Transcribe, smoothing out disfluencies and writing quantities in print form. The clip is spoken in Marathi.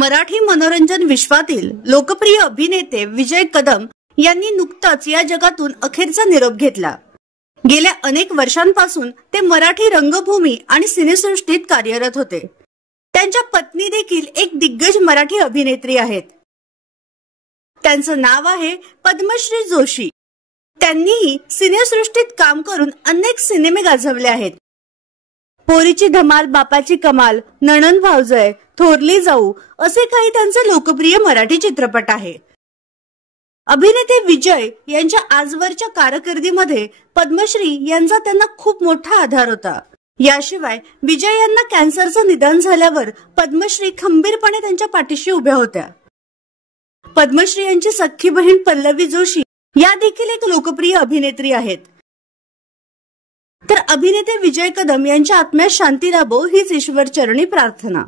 मराठी मनोरंजन विश्वातील लोकप्रिय अभिनेते विजय कदम यांनी नुकताच या जगातून अखेरचा निरोप घेतला। गेल्या अनेक वर्षांपासून ते मराठी रंगभूमी आणि सिनेसृष्टीत कार्यरत होते। त्यांच्या पत्नी देखील एक दिग्गज मराठी अभिनेत्री आहेत। त्यांचं नाव आहे पद्मश्री जोशी। त्यांनीही सिनेसृष्टीत काम करून अनेक सिनेमे गाजवले आहेत। पोरीची धमाल, बापाची कमाल, नणंद भावजय, थोरली जाऊ असे काही त्यांचे लोकप्रिय मराठी चित्रपट आहे। अभिनेते विजय यांच्या आजवरच्या कारकिर्दीमध्ये पद्मश्री यांचा त्यांना खूप मोठा आधार होता। याशिवाय विजय यांना कॅन्सरचं निदान झाल्यावर पद्मश्री खंबीरपणे त्यांच्या पाठीशी उभ्या होत्या। पद्मश्री यांची सख्खी बहीण पल्लवी जोशी या देखील एक लोकप्रिय अभिनेत्री आहेत। तर अभिनेते विजय कदम यांच्या आत्म्यास शांती लाभो हीच ईश्वर चरणी प्रार्थना।